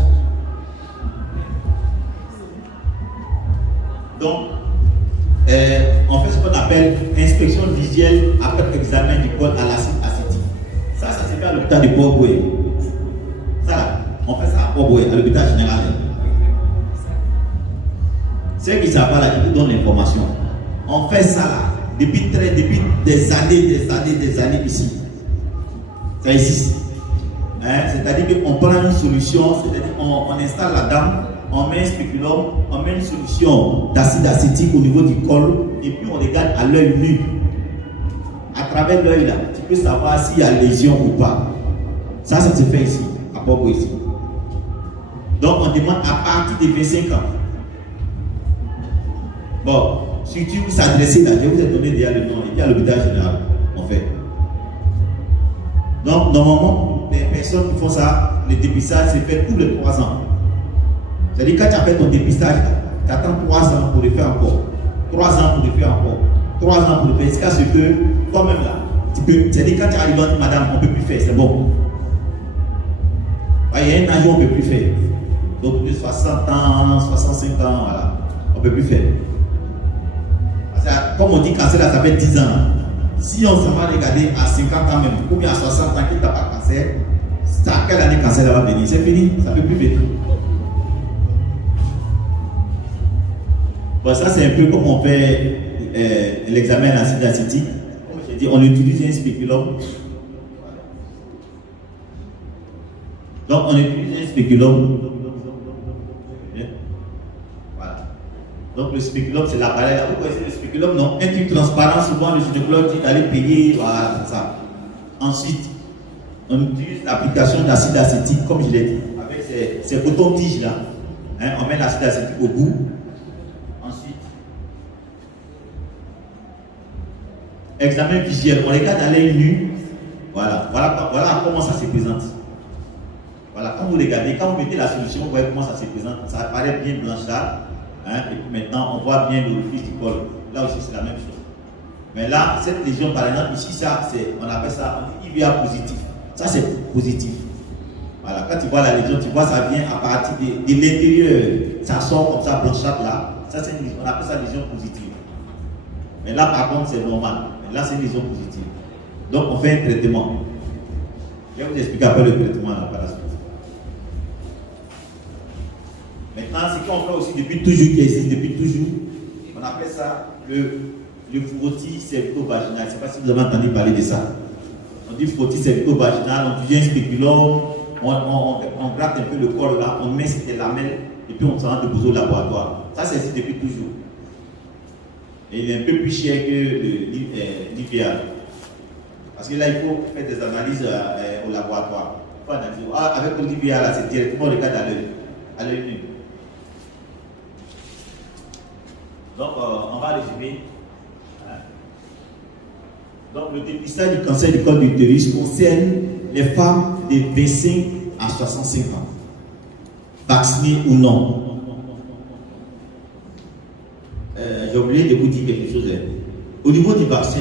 Donc, on fait ce qu'on appelle inspection visuelle après examen du col à l'acide acétique. Ça se fait à l'hôpital de Port-Boué. Ça, on fait ça à Port-Boué, à l'hôpital général. Ceux qui ne savent pas là, je vous donne l'information. On fait ça là, depuis des années ici. Ça existe. Hein? C'est-à-dire qu'on prend une solution, c'est-à-dire qu'on installe la dame, on met un spéculum, on met une solution d'acide acétique au niveau du col, et puis on regarde à l'œil nu. À travers l'œil là, tu peux savoir s'il y a lésion ou pas. Ça se fait ici, à Port-Boué ici. Donc on demande à partir de 25 ans. Bon, si tu vous s'adresser là, je vous ai donné déjà le nom, il y a l'hôpital général, on fait. Donc normalement, les personnes qui font ça, le dépistage se fait tous les 3 ans. C'est-à-dire quand tu as fait ton dépistage, tu attends 3 ans pour le faire encore. 3 ans pour le faire encore. 3 ans pour le faire. Jusqu'à ce que toi-même là, tu peux. C'est-à-dire quand tu arrives à dire madame, on ne peut plus faire, c'est bon. Il y a un âge où on ne peut plus faire. Donc de 60 ans, 65 ans, voilà. On ne peut plus faire. Parce que, comme on dit cancer là, ça fait 10 ans. Si on s'en va regarder à 50 ans même, ou bien à 60 ans, qu'il n'a pas cancer, c'est à quelle année cancer va venir? C'est fini, ça ne peut plus venir. Bon, ça c'est un peu comme on fait l'examen d'acide acétique. Comme je dis, on utilise un spéculum. Donc on utilise un spéculum. Voilà. Donc le spéculum c'est l'appareil. Vous connaissez le spéculum, non? Un tube transparent, souvent le gynécologue dit d'aller payer. Voilà, c'est ça. Ensuite, on utilise l'application d'acide acétique, comme je l'ai dit, avec ces cotons-tiges là. Hein, on met l'acide acétique au bout. Examen visuel, on regarde à l'œil nu. Voilà comment ça se présente. Voilà, quand vous regardez, quand vous mettez la solution, vous voyez comment ça se présente. Ça apparaît bien blanchâtre. Hein, et puis maintenant, on voit bien l'orifice du col. Là aussi, c'est la même chose. Mais là, cette lésion, par exemple, ici, ça, on appelle ça, on dit IVA positif. Ça, c'est positif. Voilà, quand tu vois la lésion, tu vois, ça vient à partir de l'intérieur. Ça sort comme ça, blanchâtre là. Ça, c'est on appelle ça lésion positive. Mais là, par contre, c'est normal. Là, c'est une lésion positive. Donc, on fait un traitement. Je vais vous expliquer après le traitement là, par la suite. Maintenant, ce qu'on fait aussi depuis toujours, qui existe depuis toujours, on appelle ça le frottis cervico-vaginal. Je ne sais pas si vous avez entendu parler de ça. On dit frottis cervico-vaginal, on utilise un spéculum, on gratte un peu le corps là, on met des lamelles et puis on se rend de au laboratoire. Ça, c'est existe depuis toujours. Et il est un peu plus cher que l'IVA. Parce que là, il faut faire des analyses au laboratoire. Il faut analyser. Avec l'IVA, là, c'est directement le cas à l'œil nu. Donc, on va résumer. Donc, le dépistage du cancer du col de l'utérus concerne les femmes de 25 à 65 ans, vaccinées ou non. J'ai oublié de vous dire quelque chose. Au niveau du vaccin,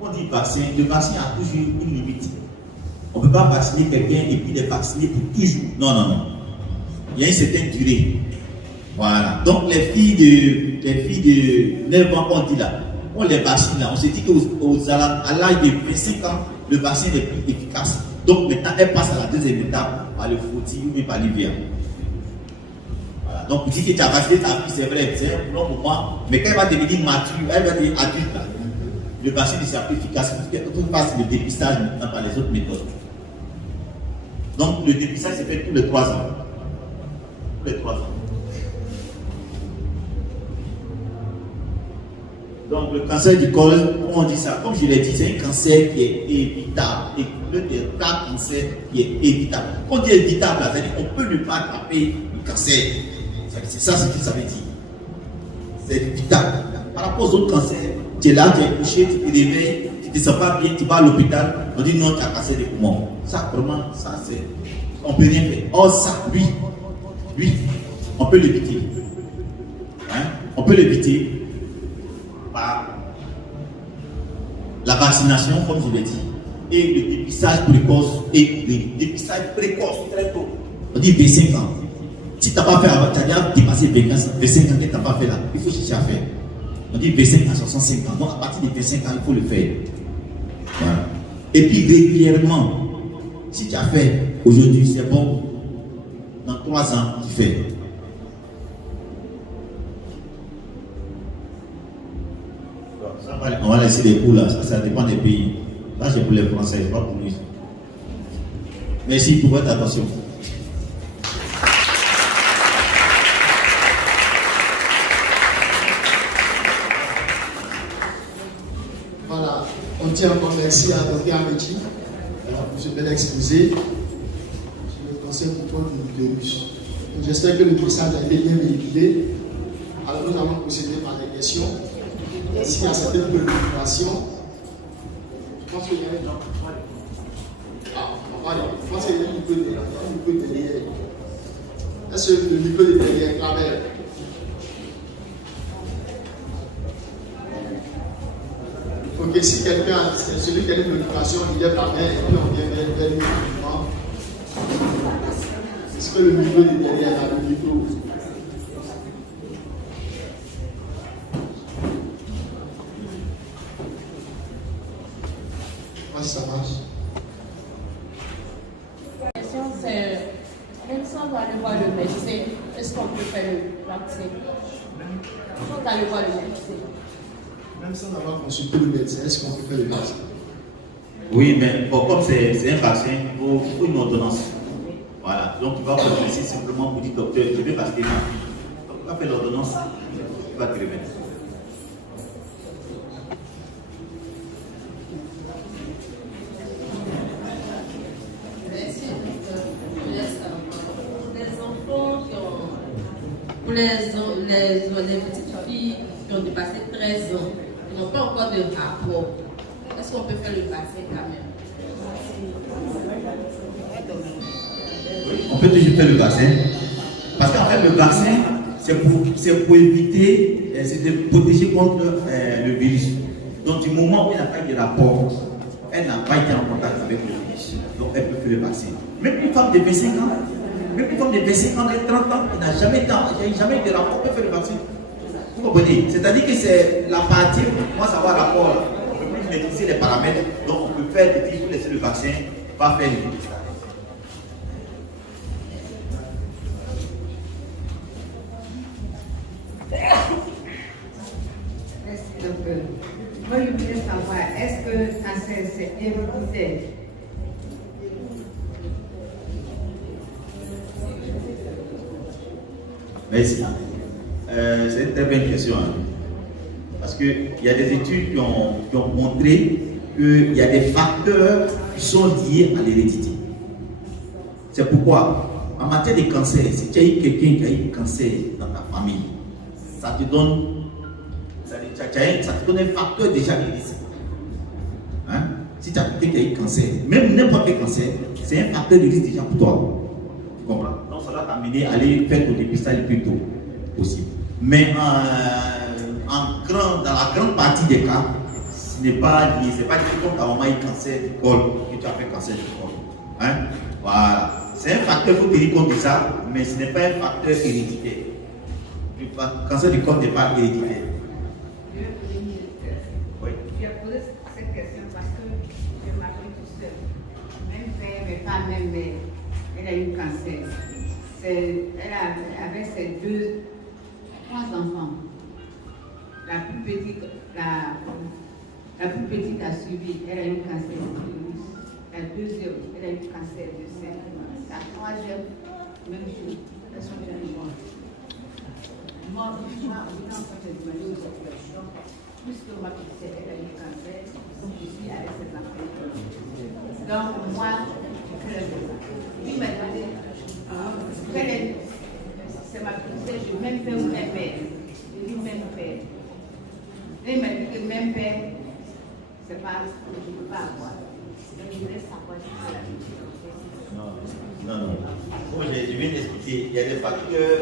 on dit vaccin, le vaccin a toujours une limite. On ne peut pas vacciner quelqu'un et puis les vacciner pour toujours. Non. Il y a une certaine durée. Voilà. Donc les filles de 9 ans qu'on dit là, on les vaccine là, on se dit qu'à l'âge de 25 ans, le vaccin est plus efficace. Donc maintenant, elle passe à la deuxième étape, par le frottis ou par l'hiver. Voilà. Donc vous dites que tu as vacciné ta fille, c'est vrai, c'est un long moment, mais quand elle va devenir mature, elle va devenir adulte là, le vaccin est plus efficace. On passe le dépistage maintenant par les autres méthodes. Donc le dépistage se fait tous les 3 ans. Tous les 3 ans. Donc le cancer du col, comment on dit ça? Comme je l'ai dit, c'est un cancer qui est évitable. Et le dernier cancer qui est évitable. Quand on dit évitable, c'est-à-dire qu'on peut ne pas attraper le cancer. C'est ça ce que ça veut dire. C'est évitable. Par rapport aux autres cancers, tu es là, tu es couché, tu te réveilles, tu ne te sens pas bien, tu vas à l'hôpital, on dit non, tu as cancer des poumons. Ça, vraiment, ça c'est. On ne peut rien faire. Or, ça, lui, on peut l'éviter. Hein? On peut l'éviter par la vaccination, comme je l'ai dit, et le dépistage précoce, très tôt. On dit 25 ans. Si tu n'as pas fait avant, tu as déjà dépassé 25 ans, tu n'as pas fait là, il faut chercher à faire. On dit 25 à 65 ans. Donc à partir de 25 ans, il faut le faire. Voilà. Et puis régulièrement, si tu as fait aujourd'hui, c'est bon, dans 3 ans, tu fais. On va laisser les cours là, ça dépend des pays. Là, c'est pour les Français, pas pour nous. Merci pour votre attention. Voilà, on tient encore merci à Dr. Améti pour ce bel exposé sur le cancer du col de l'utérus. J'espère que le message a été bien véhiculé. Alors nous allons procéder par les questions. S'il y a certaines préoccupations, je pense qu'il y a un gens. Je pense qu'il y a un micro de derrière. Est-ce que le micro de derrière est clair? Ok, si quelqu'un, celui qui a une préoccupation, il lève la main et puis on vient vers lui. Est-ce que le micro de derrière est le micro? Ça marche. La question c'est, même si on va aller voir le médecin, est-ce qu'on peut faire le vaccin? Si on va aller voir le médecin. Même sans avoir consulté le médecin, est-ce qu'on peut faire le vaccin? Oui, mais bon, comme c'est un vaccin, il faut une ordonnance. Voilà. Donc tu vas professer simplement pour dire docteur, je vais vacciner ma fille. Donc tu vas faire l'ordonnance, tu vas te remettre. Pour les petites filles qui ont dépassé 13 ans, qui n'ont pas encore de rapport, est-ce qu'on peut faire le vaccin quand même? Oui, on peut toujours faire le vaccin. Parce qu'en fait, le vaccin, c'est pour éviter, c'est de protéger contre le virus. Donc, du moment où elle n'a pas eu de rapport, elle n'a pas été en contact avec le virus. Donc, elle peut faire le vaccin. Même une femme de 25 ans, même une femme de 25 ans, de 30 ans, il n'a jamais eu de rapport, on peut faire le vaccin. Vous comprenez? C'est-à-dire que c'est la partie, moi, ça va rapport là. On ne peut plus maîtriser les paramètres, donc on peut faire des pour laisser le vaccin, pas faire le virus. Moi, je voulais savoir, est-ce que le cancer c'est héréditaire? Merci. C'est une très bonne question. Hein. Parce qu'il y a des études qui ont montré qu'il y a des facteurs qui sont liés à l'hérédité. C'est pourquoi, en matière de cancer, si tu as eu quelqu'un qui a eu cancer dans ta famille, ça te donne un facteur déjà de risque. Hein? Si tu as quelqu'un qui a eu cancer, même n'importe quel cancer, c'est un facteur de risque déjà pour toi. Tu comprends? Donc ça doit t'amener à aller faire ton dépistage le plus tôt possible. Mais dans la grande partie des cas, ce n'est pas lié. Ce n'est pas comme tu as vraiment eu cancer du col que tu as fait cancer du col. Hein? Voilà. C'est un facteur, il faut tenir compte de ça, mais ce n'est pas un facteur héréditaire. Le cancer du col n'est pas héréditaire. cette question parce que je m'appelle tout seul. Même père, mais pas même mère. Elle a eu un cancer. Elle avait ses trois enfants. La plus petite a suivi, elle a eu un cancer de l'utérus. La deuxième, elle a eu un cancer de sein. La troisième, même chose. Elles sont jeunes mortes. Moi, on est en train de demander aux autres personnes, puisque ma petite, elle a eu un cancer, donc je suis avec ses enfants. Donc, moi, il m'a demandé, c'est ma petite, je même père ou même mère. J'ai dit même père. Et il m'a dit que même père, c'est pas, je ne peux pas avoir. Donc, je voulais savoir si c'est la Non. Comme je viens d'expliquer, il y a des facteurs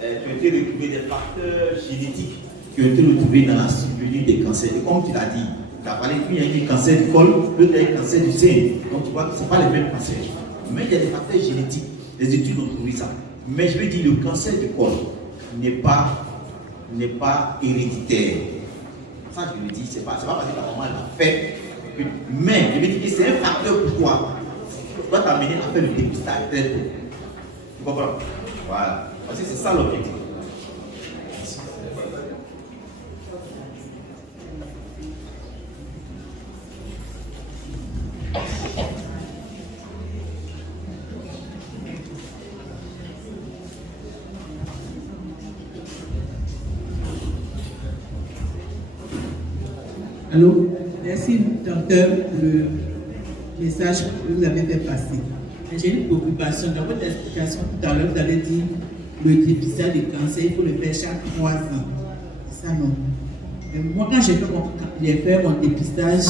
qui ont été retrouvés, des facteurs génétiques qui ont été retrouvés dans la survenue des cancers. Et comme tu l'as dit, tu as parlé qu'il y a eu un cancer du col, l'autre a eu un cancer du sein. Donc tu vois que ce n'est pas les mêmes cancers. Mais il y a des facteurs génétiques. Les études ont trouvé ça. Mais je veux dire, le cancer du col n'est pas héréditaire. Ça, je le dis, c'est pas parce que la maman l'a fait. Mais je veux dire que c'est un facteur pour toi. Tu dois t'amener à faire le dépistage très tôt. Tu comprends? Voilà. Parce que c'est ça l'objectif. Allô, merci docteur pour le message que vous avez fait passer. J'ai une préoccupation. Dans votre explication tout à l'heure, vous avez dit le dépistage du cancer, il faut le faire chaque 3 ans. Ça non. Et moi, quand j'ai fait mon dépistage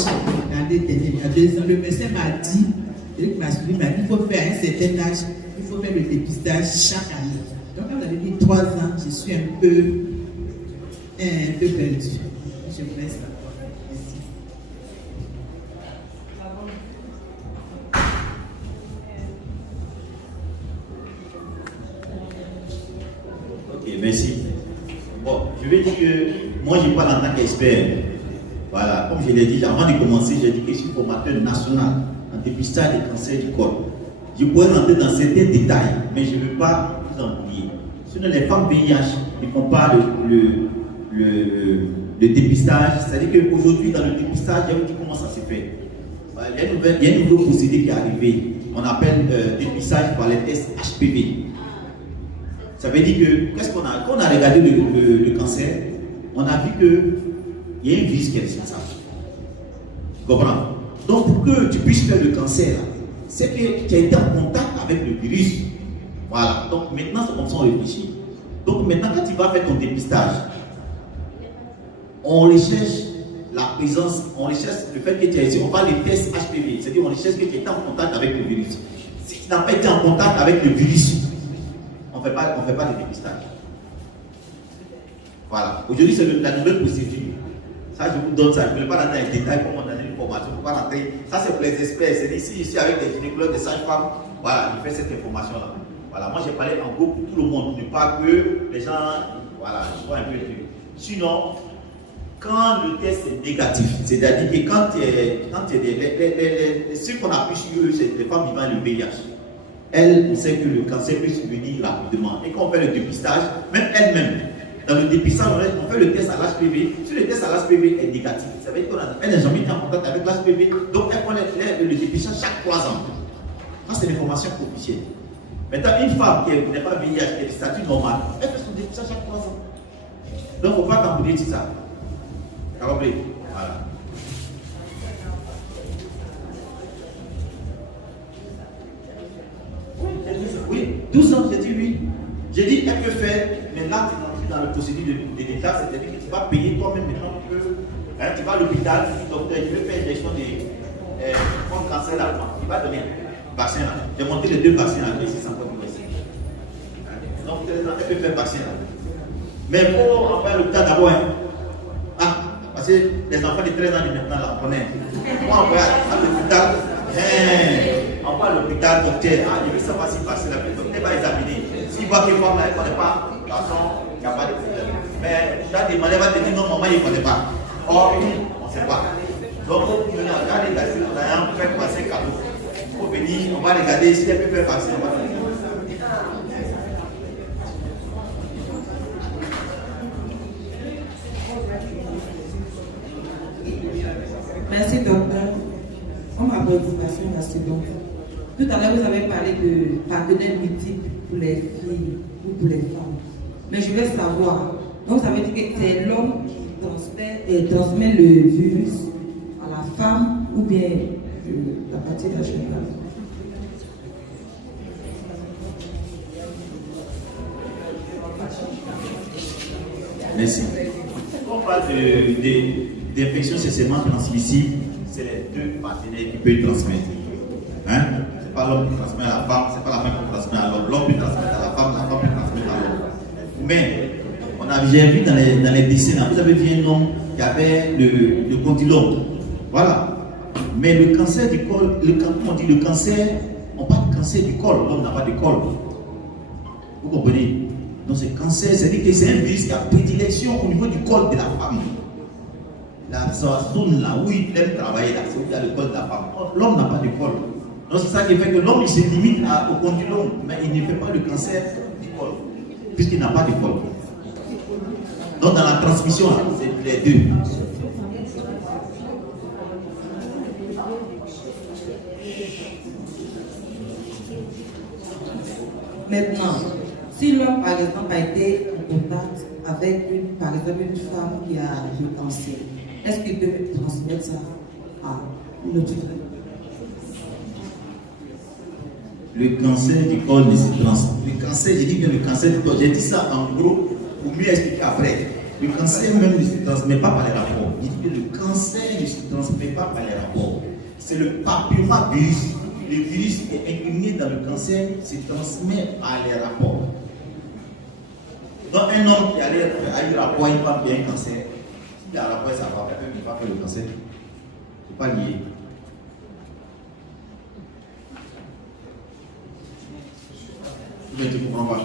l'année dernière, il y a 2 ans, le médecin m'a dit, il m'a dit qu'il faut faire à un certain âge, il faut faire le dépistage chaque année. Donc quand vous avez dit 3 ans, je suis un peu perdu. Je vous laisse là. Merci. Bon, je vais dire que moi je parle en tant qu'expert. Voilà, comme je l'ai dit avant de commencer, j'ai dit que je suis formateur national en dépistage des cancers du col. Je pourrais rentrer dans certains détails, mais je ne veux pas vous embrouiller. Sinon, les femmes VIH ne font pas le dépistage. C'est-à-dire qu'aujourd'hui, dans le dépistage, je vais vous dire comment ça se fait. Il y a un nouveau procédé qui est arrivé. On appelle dépistage par les tests HPV. Ça veut dire que, quand on a regardé le cancer, on a vu qu'il y a un virus qui est responsable. Tu comprends? Donc, pour que tu puisses faire le cancer, c'est que tu as été en contact avec le virus. Voilà. Donc, maintenant, c'est comme ça qu'on réfléchit. Donc, maintenant, quand tu vas faire ton dépistage, on recherche la présence, on recherche le fait que tu as été, on parle des tests HPV, c'est-à-dire on recherche que tu as été en contact avec le virus. Si tu n'as pas été en contact avec le virus, on ne fait pas de dépistage. Voilà. Aujourd'hui, c'est la nouvelle procédure. Ça, je vous donne ça. Je ne vais pas rentrer dans les détails comme on a une formation. Il ne faut pas rentrer. Ça, c'est pour les experts. C'est ici, je suis avec des gynécologues, des sages-femmes. Voilà, je fais cette information-là. Voilà, moi, j'ai parlé en gros pour tout le monde. Ne pas que les gens, voilà, soient un peu étudiés. Sinon, quand le test est négatif, c'est-à-dire que quand ceux qu'on a pu sur eux, c'est les femmes vivant le VIH. Elle, on sait que le cancer peut survenir rapidement. Et quand on fait le dépistage, même elle-même, dans le dépistage, on fait le test à l'HPV. Si le test à l'HPV est négatif, ça veut dire qu'elle n'a jamais été en contact avec l'HPV. Donc, elle prend le dépistage chaque 3 ans. Ça, c'est l'information officielle. Maintenant, une femme qui n'est pas VIH, qui est de statut normal, elle fait son dépistage chaque 3 ans. Donc, il ne faut pas t'embrouiller sur ça. T'as compris? Voilà. Oui, 12 ans, j'ai dit oui. J'ai dit, elle peut faire, mais là, tu es dans le procédure de l'État, c'est-à-dire que tu vas payer toi-même maintenant que tu vas à l'hôpital, tu dis, docteur, je vais faire injection de cancer là, il va donner un vaccin là. J'ai monté les 2 vaccins là, ici, sans pas vous laisser. Donc, elle peut faire vaccin là. Mais pour envoyer à l'hôpital d'abord, parce que les enfants de 13 ans maintenant là, on connaît. Pour envoyer à l'hôpital, on va à l'hôpital, docteur, je veux savoir si passer la personne, il va examiner. S'il voit qu'il femme là, il ne connaît pas, de toute façon, il n'y a pas de problème. Mais tu as demandé, il va te dire non, maman, il ne connaît pas. Or, on ne sait pas. Donc, on va regarder, on a fait passer un cadeau. Il faut venir, on va regarder si elle peut faire passer. On va faire. Merci, docteur. On ma préoccupation la suivante. Tout à l'heure, vous avez parlé de partenaires multiples pour les filles ou pour les femmes. Mais je veux savoir, donc ça veut dire que c'est l'homme qui transmet le virus à la femme ou bien la partie de la générale. Merci. On parle d'infection sexuellement transmissible, c'est les deux partenaires qui peuvent transmettre. Hein? Ce n'est pas l'homme qui transmet à la femme, ce n'est pas la femme qui transmet à l'homme. L'homme peut transmettre à la femme peut transmettre à l'homme. Mais, j'ai vu dans les décès, vous avez vu un homme qui avait le condylome. Voilà. Mais le cancer du col, comme on dit le cancer, on parle de cancer du col, l'homme n'a pas de col. Vous comprenez? Donc ce cancer, c'est-à-dire que c'est un virus qui a prédilection au niveau du col de la femme. La zone là où il aime travailler, là, c'est où il y a le col de la femme. L'homme n'a pas de col. Donc c'est ça qui fait que l'homme il se limite au condylome, mais il ne fait pas le cancer du col, puisqu'il n'a pas de col. Donc dans la transmission, là, c'est les deux. Maintenant, si l'homme, par exemple, a été en contact avec par exemple, une femme qui a le cancer, est-ce qu'il peut transmettre ça à une autre femme? Le cancer du col ne se transmet. Le cancer, j'ai dit bien le cancer du col, j'ai dit ça en gros pour mieux expliquer après. Le cancer même ne se transmet pas par les rapports. J'ai dit que le cancer ne se transmet pas par les rapports. C'est le papillomavirus. Le virus qui est incriminé dans le cancer se transmet par les rapports. Donc un homme qui a eu rapport à une femme qui a un cancer, s'il a un rapport, ça va faire qu'il ne va pas faire le cancer. Ce n'est pas lié. Mais tu ne comprends pas.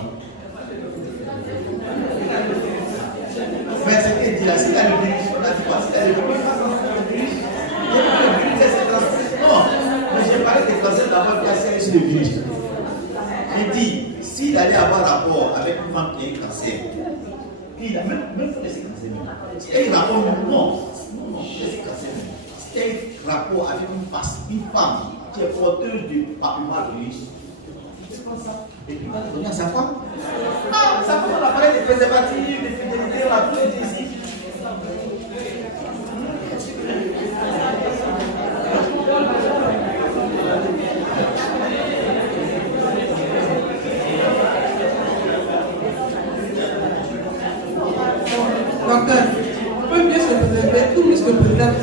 Mais c'est qu'il dit là, s'il a le virus, on a dit quoi? S'il a le virus, non, mais j'ai parlé des cancers d'abord qui a servi sur le virus. J'ai dit, s'il allait avoir rapport avec une femme qui a un cancer, il a même fait laisser cancer. S'il a un rapport, non, laissez cancer. S'il a un rapport avec une femme qui est porteuse du papillomavirus, c'est comme ça. Et puis il va donner à sa femme. Ah, sa femme, on a parlé des préservatifs, des fidélités, on a tout dit ici. Docteur, on peut mieux se préserver, tout le monde se préserve.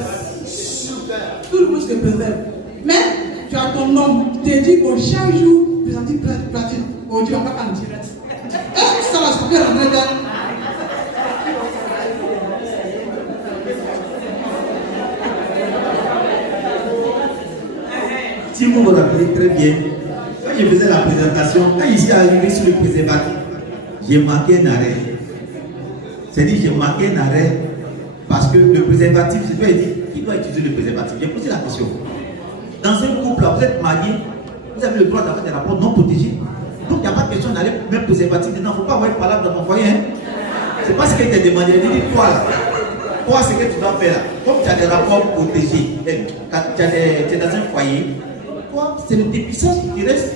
Tout le monde se préserve. Mais tu as ton nom, tu te dis que chaque jour, présentif platine, aujourd'hui on va pas en direct. Ça va se faire en direct. Si vous vous rappelez très bien, quand je faisais la présentation, quand je suis arrivé sur le préservatif, j'ai marqué un arrêt. C'est-à-dire j'ai marqué un arrêt parce que le préservatif, je dois dire, qui doit utiliser le préservatif? J'ai posé la question. Dans un couple, vous êtes marié, vous avez le droit d'avoir des rapports non protégés. Donc il n'y a pas de question d'aller même préservatif dedans. Il ne faut pas avoir une parole dans ton foyer. Hein? C'est pas ce qu'elle t'a demandé. Elle dit toi là. Toi, ce que tu dois faire là. Comme tu as des rapports protégés, quand tu es dans un foyer, toi, c'est le dépistage qui reste.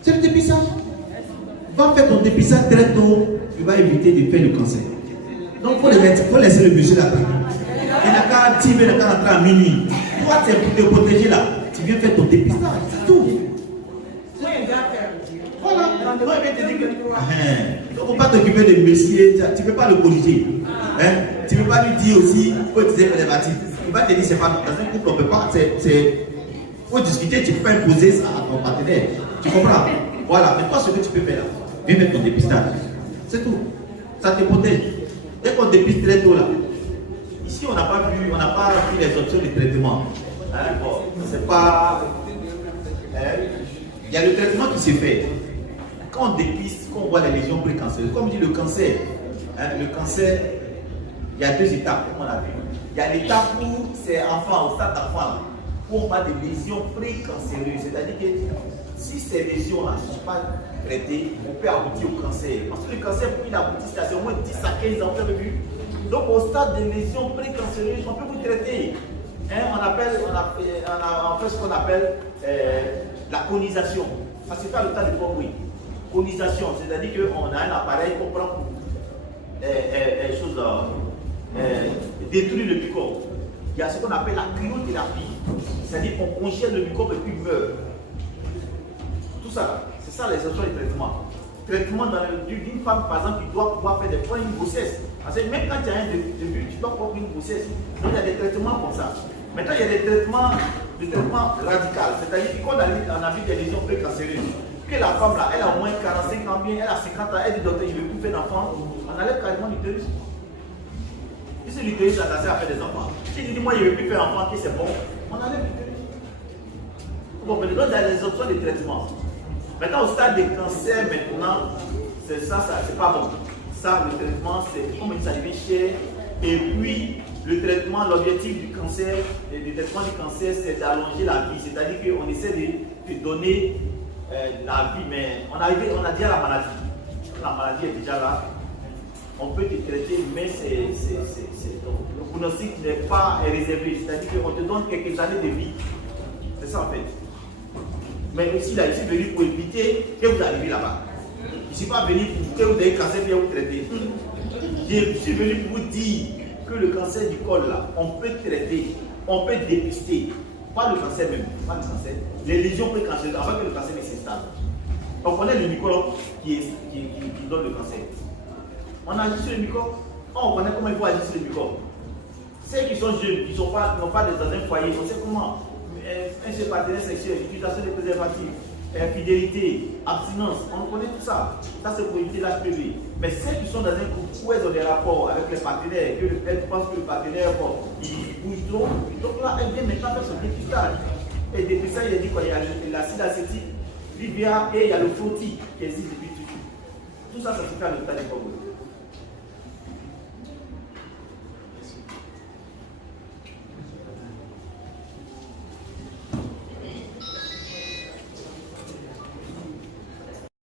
C'est le dépistage. Va faire ton dépistage très tôt. Tu vas éviter de faire le cancer. Donc il faut laisser le monsieur là. Il n'a qu'à tirer, il n'a qu'à rentrer à minuit. Toi, tu es pour te protéger là. Tu viens faire ton dépistage. C'est tout. Voilà. Donc, il va te dire que il ne faut pas t'occuper de monsieur, tu ne peux pas le corriger. Hein? Tu ne peux pas lui dire aussi qu'il faut utiliser préservatif. Il va te dire c'est pas dans un couple, on ne peut pas. Il faut discuter, tu ne peux pas imposer ça à ton partenaire. Tu comprends? Voilà, mais toi, ce que tu peux faire là, viens faire ton dépistage. C'est tout. Ça te protège. Dès qu'on dépiste très tôt là, ici on n'a pas vu les options de traitement. Hein? Bon, c'est pas. Il y a le traitement qui se fait. Quand on dépiste, quand on voit les lésions précancéreuses, comme dit le cancer, il y a deux étapes, comme on a vu. Il y a l'étape où c'est enfant, au stade d'enfant, où on parle de lésions précancéreuses. C'est-à-dire que si ces lésions-là ne sont pas traitées, on peut aboutir au cancer. Parce que le cancer, pour qu'il aboutisse, c'est au moins 10 à 15 ans, vous avez vu. Donc au stade de lésions précancéreuses, on peut vous traiter. Hein, on fait ce qu'on appelle la conisation. Ça c'est pas le cas de oui. Conisation, c'est-à-dire qu'on a un appareil qu'on prend pour détruire le microbe. Il y a ce qu'on appelle la cryothérapie, c'est-à-dire qu'on congèle le microbe et puis il meurt. Tout ça, c'est ça les options de traitement. Traitement d'une femme, par exemple, qui doit pouvoir faire des points une grossesse. Parce que même quand il y a un début, tu dois pouvoir faire une grossesse. Donc il y a des traitements comme ça. Maintenant, il y a des traitements radicaux, c'est-à-dire qu'on a vu des lésions précancéreuses. Que la femme là, elle a au moins 45 ans, bien, elle a 50 ans, elle dit docteur, je ne veux plus faire d'enfants, on enlève carrément l'utérus. Si l'utérus a commencé à faire des enfants, si tu dis moi je ne veux plus faire d'enfants, que c'est bon, on enlève l'utérus. Bon, mais donc il y a des options de traitement. Maintenant, au stade des cancers, maintenant, c'est ça, c'est pas bon. Ça, le traitement, c'est comme ça devient cher. Et puis, le traitement, l'objectif du cancer, du traitement du cancer, c'est d'allonger la vie. C'est-à-dire qu'on essaie de donner la vie, mais on a déjà la maladie. La maladie est déjà là. On peut te traiter, mais le pronostic n'est pas réservé. C'est-à-dire qu'on te donne quelques années de vie. C'est ça en fait. Mais aussi, là, je suis venu pour éviter que vous arriviez là-bas. Je ne suis pas venu pour que vous ayez cancer et vous traiter. Je suis venu pour vous dire que le cancer du col, là, on peut traiter, on peut dépister. Pas le cancer même, pas le cancer. Les lésions précancéreuses, avant que le cancer ne s'installe. On connaît le microbe qui donne le cancer. On agit sur le microbe. On connaît comment il faut agir sur le microbe. Ceux qui sont jeunes, qui n'ont pas dans un foyer, on sait comment. Un seul partenaire sexuel, utilisation des préservatifs, infidélité, abstinence, on connaît tout ça. Ça c'est pour éviter l'HPV. Mais ceux qui sont dans un groupe où elles ont des rapports avec les partenaires, elles pensent que le partenaire il bouge trop, donc là elle vient maintenant faire son dépistage. Et dépistage, il a dit quoi? Il y a l'acide acétique, l'IVA et il y a le frottis qui existe depuis toujours. Tout ça, ça se fait à l'hôpital des Congo.